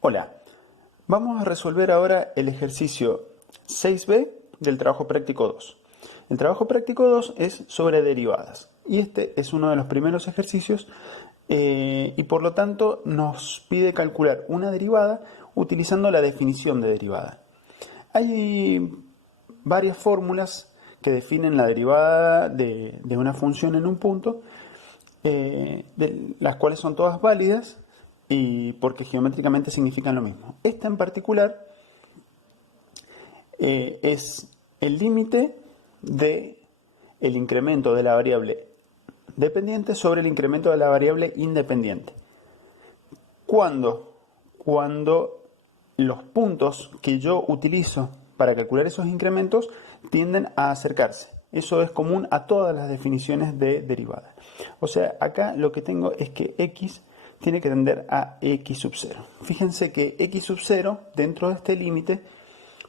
Hola, vamos a resolver ahora el ejercicio 6b del trabajo práctico 2. El trabajo práctico 2 es sobre derivadas y este es uno de los primeros ejercicios y por lo tanto nos pide calcular una derivada utilizando la definición de derivada. Hay varias fórmulas que definen la derivada de una función en un punto, las cuales son todas válidas y porque geométricamente significan lo mismo. Esta en particular es el límite del incremento de la variable dependiente sobre el incremento de la variable independiente. Cuando los puntos que yo utilizo para calcular esos incrementos tienden a acercarse. Eso es común a todas las definiciones de derivada. O sea, acá lo que tengo es que x tiene que tender a x sub 0. Fíjense que x sub 0 dentro de este límite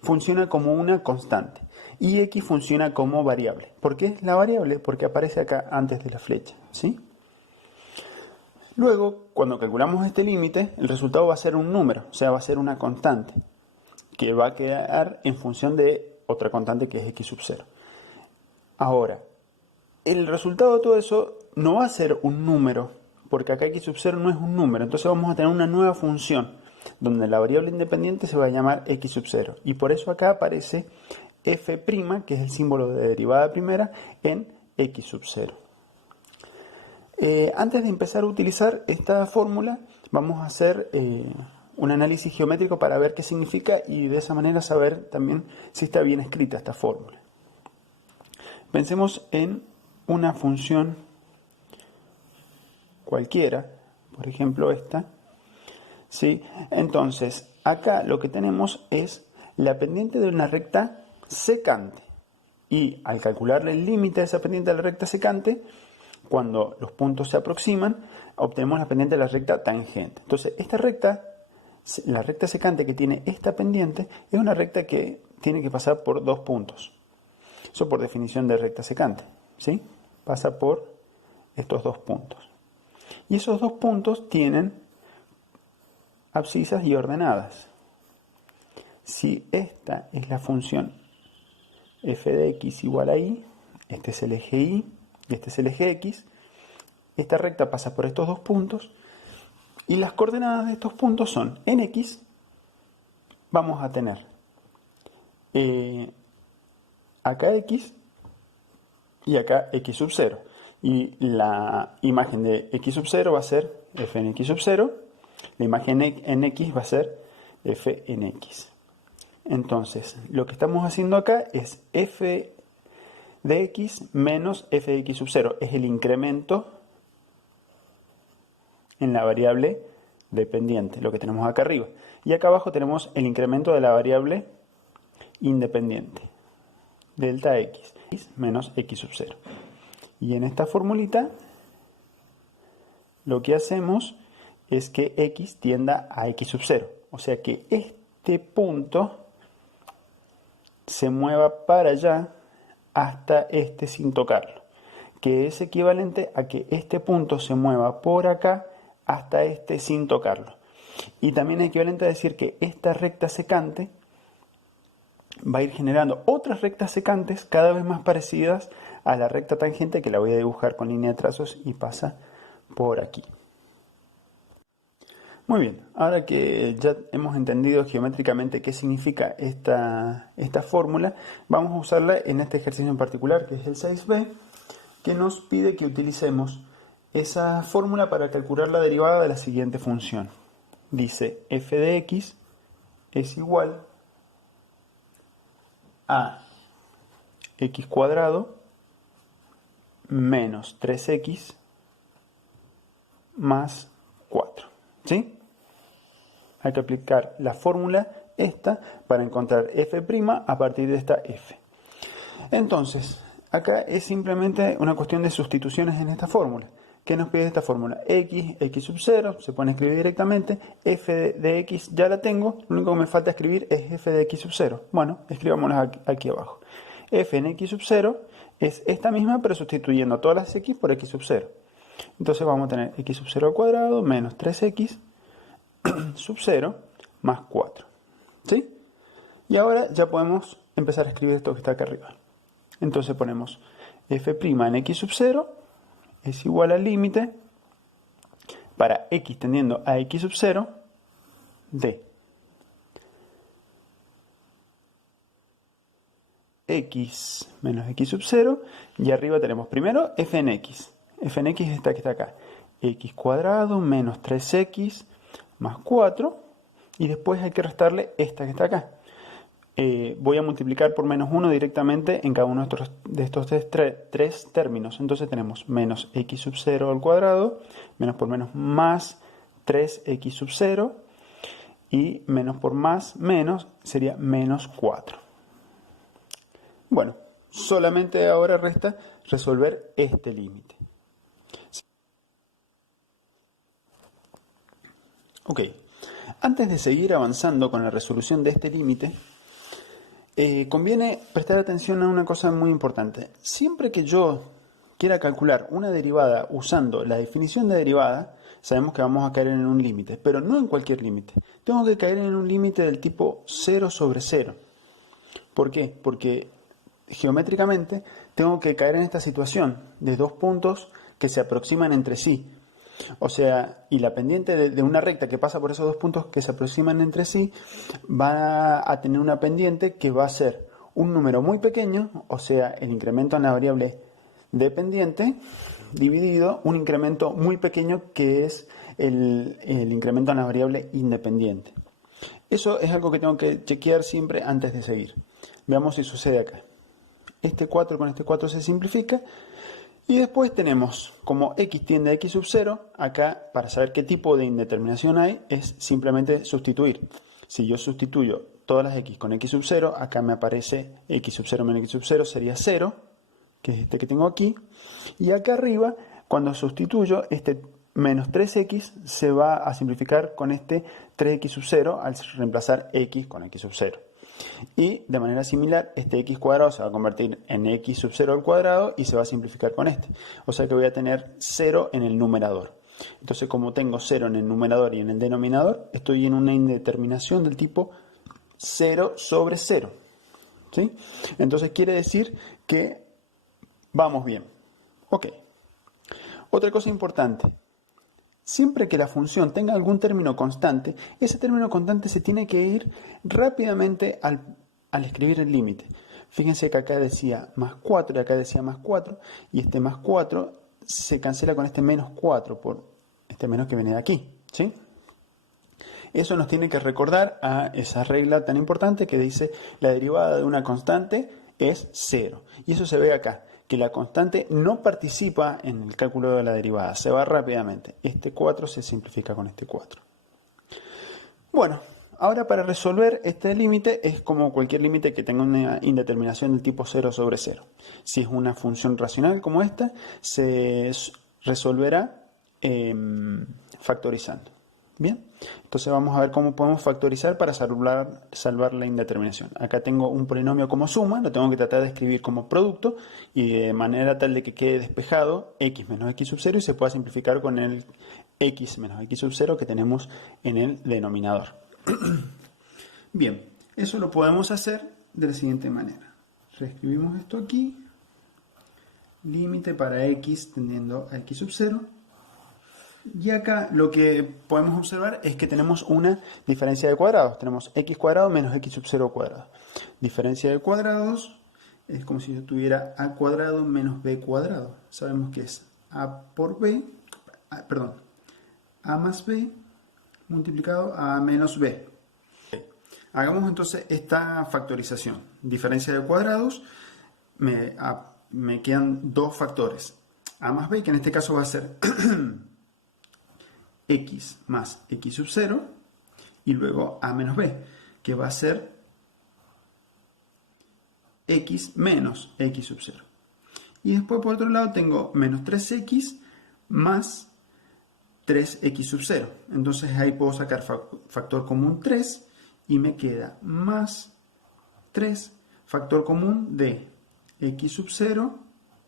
funciona como una constante y x funciona como variable. ¿Por qué es la variable? Porque aparece acá antes de la flecha, ¿sí? Luego, cuando calculamos este límite, el resultado va a ser un número, o sea, va a ser una constante que va a quedar en función de otra constante que es x sub 0. Ahora, el resultado de todo eso no va a ser un número, porque acá x sub 0 no es un número, entonces vamos a tener una nueva función, donde la variable independiente se va a llamar x sub 0, y por eso acá aparece f', que es el símbolo de derivada primera, en x sub 0. Antes de empezar a utilizar esta fórmula, vamos a hacer un análisis geométrico para ver qué significa y de esa manera saber también si está bien escrita esta fórmula. Pensemos en una función cualquiera, por ejemplo esta, ¿sí? Entonces, acá lo que tenemos es la pendiente de una recta secante. Y al calcularle el límite de esa pendiente de la recta secante, cuando los puntos se aproximan, obtenemos la pendiente de la recta tangente. Entonces, esta recta, la recta secante que tiene esta pendiente, es una recta que tiene que pasar por dos puntos. Eso por definición de recta secante, ¿sí? Pasa por estos dos puntos. Y esos dos puntos tienen abscisas y ordenadas. Si esta es la función f de x igual a y, este es el eje y este es el eje x, esta recta pasa por estos dos puntos y las coordenadas de estos puntos son en x, vamos a tener acá x y acá x sub 0. Y la imagen de x sub 0 va a ser f en x sub 0, la imagen en x va a ser f en x. Entonces, lo que estamos haciendo acá es f de x menos f de x sub 0. Es el incremento en la variable dependiente, lo que tenemos acá arriba. Y acá abajo tenemos el incremento de la variable independiente, delta x menos x sub 0. Y en esta formulita lo que hacemos es que x tienda a x sub 0. O sea que este punto se mueva para allá hasta este sin tocarlo, que es equivalente a que este punto se mueva por acá hasta este sin tocarlo. Y también es equivalente a decir que esta recta secante va a ir generando otras rectas secantes cada vez más parecidas a la recta tangente, que la voy a dibujar con línea de trazos y pasa por aquí. Muy bien, ahora que ya hemos entendido geométricamente qué significa esta fórmula, vamos a usarla en este ejercicio en particular, que es el 6b, que nos pide que utilicemos esa fórmula para calcular la derivada de la siguiente función. Dice f de x es igual a x cuadrado menos 3x más 4, ¿sí? Hay que aplicar la fórmula esta para encontrar f' a partir de esta f. Entonces, acá es simplemente una cuestión de sustituciones en esta fórmula. ¿Qué nos pide esta fórmula? X sub 0, se puede escribir directamente. F de x ya la tengo, lo único que me falta escribir es f de x sub 0. Bueno, escribámosla aquí abajo. F en x sub 0 es esta misma, pero sustituyendo todas las x por x sub 0. Entonces vamos a tener x sub 0 al cuadrado menos 3x sub 0 más 4. ¿Sí? Y ahora ya podemos empezar a escribir esto que está acá arriba. Entonces ponemos f' en x sub 0 es igual al límite para x tendiendo a x sub 0 de x menos x sub 0, y arriba tenemos primero f en x. F en x es esta que está acá. X cuadrado menos 3x más 4, y después hay que restarle esta que está acá. Voy a multiplicar por menos 1 directamente en cada uno de estos tres términos. Entonces tenemos menos x sub 0 al cuadrado, menos por menos más 3x sub 0, y menos por más menos sería menos 4. Bueno, solamente ahora resta resolver este límite. Ok, antes de seguir avanzando con la resolución de este límite, conviene prestar atención a una cosa muy importante. Siempre que yo quiera calcular una derivada usando la definición de derivada, sabemos que vamos a caer en un límite, pero no en cualquier límite. Tengo que caer en un límite del tipo 0 sobre 0. ¿Por qué? Porque geométricamente tengo que caer en esta situación de dos puntos que se aproximan entre sí. O sea, y la pendiente de una recta que pasa por esos dos puntos que se aproximan entre sí va a tener una pendiente que va a ser un número muy pequeño, o sea, el incremento en la variable dependiente, dividido un incremento muy pequeño que es el incremento en la variable independiente. Eso es algo que tengo que chequear siempre antes de seguir. Veamos si sucede acá. Este 4 con este 4 se simplifica. Y después tenemos, como x tiende a x sub 0, acá para saber qué tipo de indeterminación hay, es simplemente sustituir. Si yo sustituyo todas las x con x sub 0, acá me aparece x sub 0 menos x sub 0 sería 0, que es este que tengo aquí. Y acá arriba, cuando sustituyo, este menos 3x se va a simplificar con este 3x sub 0 al reemplazar x con x sub 0. Y de manera similar, este x cuadrado se va a convertir en x sub 0 al cuadrado y se va a simplificar con este. O sea que voy a tener 0 en el numerador. Entonces, como tengo 0 en el numerador y en el denominador, estoy en una indeterminación del tipo 0 sobre 0. ¿Sí? Entonces quiere decir que vamos bien. Ok. Otra cosa importante. Siempre que la función tenga algún término constante, ese término constante se tiene que ir rápidamente al escribir el límite. Fíjense que acá decía más 4 y acá decía más 4, y este más 4 se cancela con este menos 4 por este menos que viene de aquí, ¿sí? Eso nos tiene que recordar a esa regla tan importante que dice la derivada de una constante es 0. Y eso se ve acá, que la constante no participa en el cálculo de la derivada, se va rápidamente. Este 4 se simplifica con este 4. Bueno, ahora para resolver este límite es como cualquier límite que tenga una indeterminación del tipo 0 sobre 0. Si es una función racional como esta, se resolverá factorizando. Bien, entonces vamos a ver cómo podemos factorizar para salvar la indeterminación. Acá tengo un polinomio como suma, lo tengo que tratar de escribir como producto y de manera tal de que quede despejado x menos x sub 0 y se pueda simplificar con el x menos x sub 0 que tenemos en el denominador. Bien, eso lo podemos hacer de la siguiente manera. Reescribimos esto aquí, límite para x tendiendo a x sub 0. Y acá lo que podemos observar es que tenemos una diferencia de cuadrados. Tenemos x cuadrado menos x sub 0 cuadrado. Diferencia de cuadrados es como si yo tuviera a cuadrado menos b cuadrado. Sabemos que es a por b, a más b multiplicado a menos b. Hagamos entonces esta factorización. Diferencia de cuadrados, me quedan dos factores. A más b, que en este caso va a ser x más x sub 0, y luego a menos b, que va a ser x menos x sub 0. Y después por otro lado tengo menos 3x más 3x sub 0. Entonces ahí puedo sacar factor común 3 y me queda más 3 factor común de x sub 0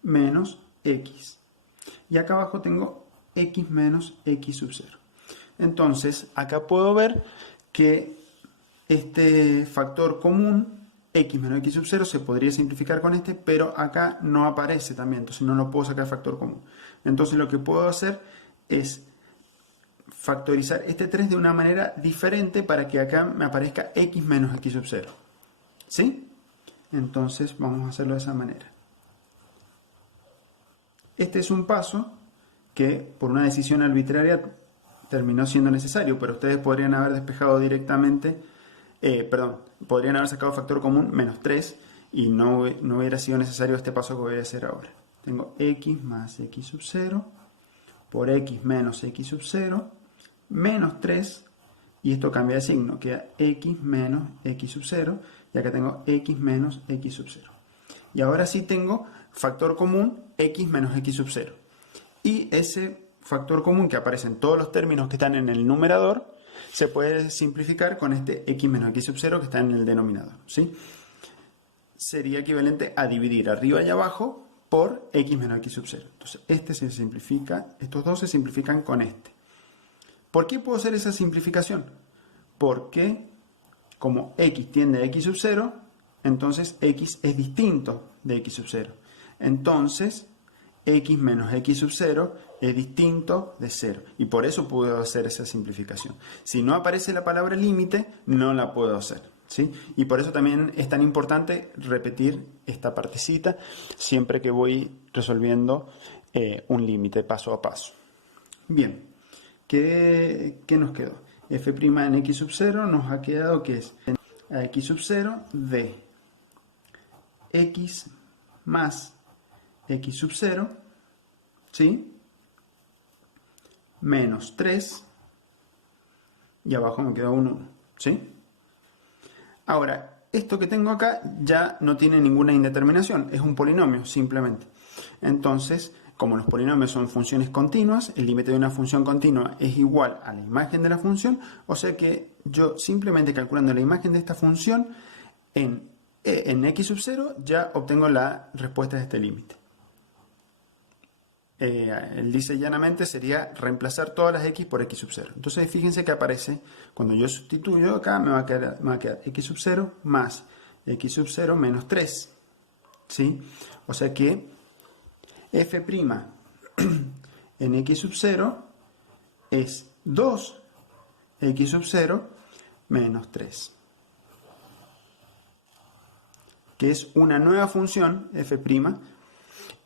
menos x. Y acá abajo tengo x menos x sub 0. Entonces, acá puedo ver que este factor común, x menos x sub 0, se podría simplificar con este, pero acá no aparece también, entonces no lo puedo sacar factor común. Entonces lo que puedo hacer es factorizar este 3 de una manera diferente para que acá me aparezca x menos x sub 0. ¿Sí? Entonces vamos a hacerlo de esa manera. Este es un paso que por una decisión arbitraria terminó siendo necesario, pero ustedes podrían haber despejado directamente, podrían haber sacado factor común menos 3 y no hubiera sido necesario este paso que voy a hacer ahora. Tengo x más x sub 0 por x menos x sub 0 menos 3, y esto cambia de signo, queda x menos x sub 0, y acá tengo x menos x sub 0. Y ahora sí tengo factor común x menos x sub 0. Y ese factor común que aparece en todos los términos que están en el numerador se puede simplificar con este x menos x sub 0 que está en el denominador, ¿sí? Sería equivalente a dividir arriba y abajo por x menos x sub 0. Entonces este se simplifica, estos dos se simplifican con este. ¿Por qué puedo hacer esa simplificación? Porque como x tiende a x sub 0, entonces x es distinto de x sub 0. Entonces x menos x sub 0 es distinto de 0. Y por eso puedo hacer esa simplificación. Si no aparece la palabra límite, no la puedo hacer, ¿sí? Y por eso también es tan importante repetir esta partecita siempre que voy resolviendo un límite paso a paso. Bien, ¿qué nos quedó? F' en x sub 0 nos ha quedado que es a x sub 0 de x más x sub 0, ¿sí? Menos 3, y abajo me queda un 1, ¿sí? Ahora, esto que tengo acá ya no tiene ninguna indeterminación, es un polinomio simplemente. Entonces, como los polinomios son funciones continuas, el límite de una función continua es igual a la imagen de la función, o sea que yo simplemente calculando la imagen de esta función en x sub 0 ya obtengo la respuesta de este límite. Él dice llanamente sería reemplazar todas las x por x sub 0. Entonces fíjense que aparece, cuando yo sustituyo acá me va a quedar x sub 0 más x sub 0 menos 3, ¿sí? O sea que f' en x sub 0 es 2x sub 0 menos 3, que es una nueva función f'.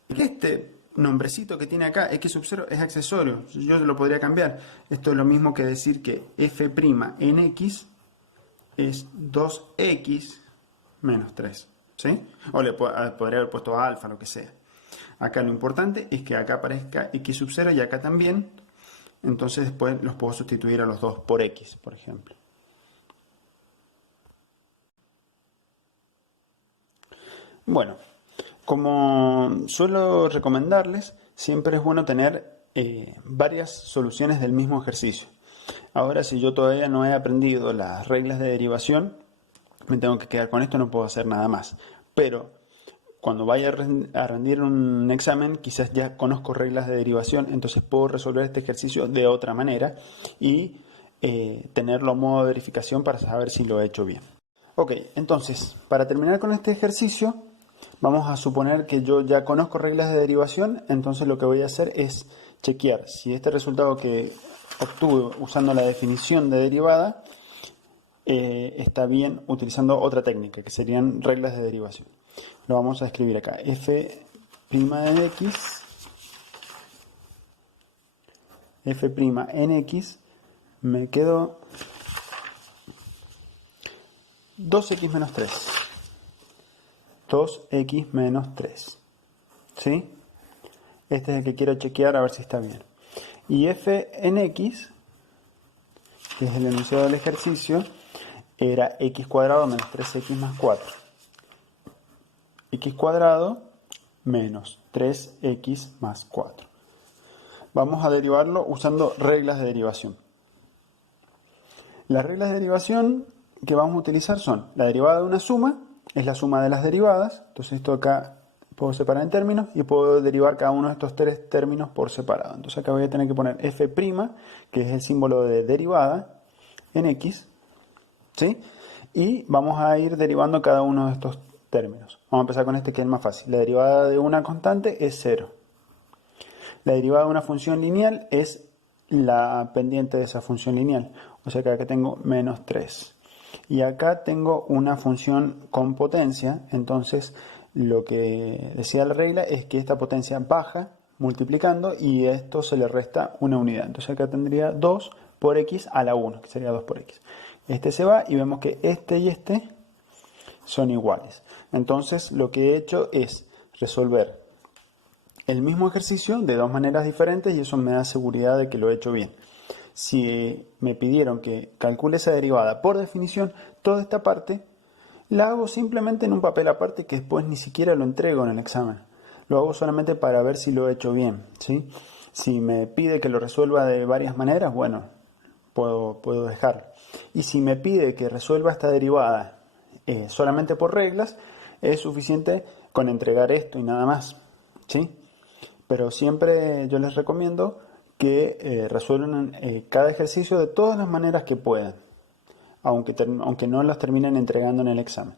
Este nombrecito que tiene acá, x sub 0, es accesorio. Yo lo podría cambiar. Esto es lo mismo que decir que f' en x es 2x menos 3, ¿sí? O le podría haber puesto alfa, lo que sea. Acá lo importante es que acá aparezca x sub 0 y acá también. Entonces después los puedo sustituir a los dos por x, por ejemplo. Bueno, como suelo recomendarles, siempre es bueno tener varias soluciones del mismo ejercicio. Ahora, si yo todavía no he aprendido las reglas de derivación, me tengo que quedar con esto, no puedo hacer nada más. Pero cuando vaya a rendir un examen, quizás ya conozco reglas de derivación, entonces puedo resolver este ejercicio de otra manera y tenerlo a modo de verificación para saber si lo he hecho bien. Ok, entonces, para terminar con este ejercicio, vamos a suponer que yo ya conozco reglas de derivación, entonces lo que voy a hacer es chequear si este resultado que obtuve usando la definición de derivada está bien utilizando otra técnica, que serían reglas de derivación. Lo vamos a escribir acá, f' de x, f' en x, me quedó 2x menos 3. 2x menos 3, ¿sí? Este es el que quiero chequear a ver si está bien. Y f en x, que es el enunciado del ejercicio, era x cuadrado menos 3x más 4. X cuadrado menos 3x más 4. Vamos a derivarlo usando reglas de derivación. Las reglas de derivación que vamos a utilizar son la derivada de una suma, es la suma de las derivadas, entonces esto acá puedo separar en términos y puedo derivar cada uno de estos tres términos por separado. Entonces acá voy a tener que poner f', que es el símbolo de derivada, en x, ¿sí? y vamos a ir derivando cada uno de estos términos. Vamos a empezar con este que es el más fácil. La derivada de una constante es 0. La derivada de una función lineal es la pendiente de esa función lineal. O sea que acá tengo menos 3. Y acá tengo una función con potencia. Entonces lo que decía la regla es que esta potencia baja multiplicando y esto se le resta una unidad. Entonces acá tendría 2 por x a la 1, que sería 2 por x. Este se va y vemos que este y este son iguales. Entonces lo que he hecho es resolver el mismo ejercicio de dos maneras diferentes y eso me da seguridad de que lo he hecho bien. Si me pidieron que calcule esa derivada por definición, toda esta parte la hago simplemente en un papel aparte que después ni siquiera lo entrego en el examen. Lo hago solamente para ver si lo he hecho bien, ¿sí? Si me pide que lo resuelva de varias maneras, bueno, puedo dejarlo. Y si me pide que resuelva esta derivada solamente por reglas, es suficiente con entregar esto y nada más, ¿sí? Pero siempre yo les recomiendo que resuelvan cada ejercicio de todas las maneras que puedan, aunque no las terminen entregando en el examen.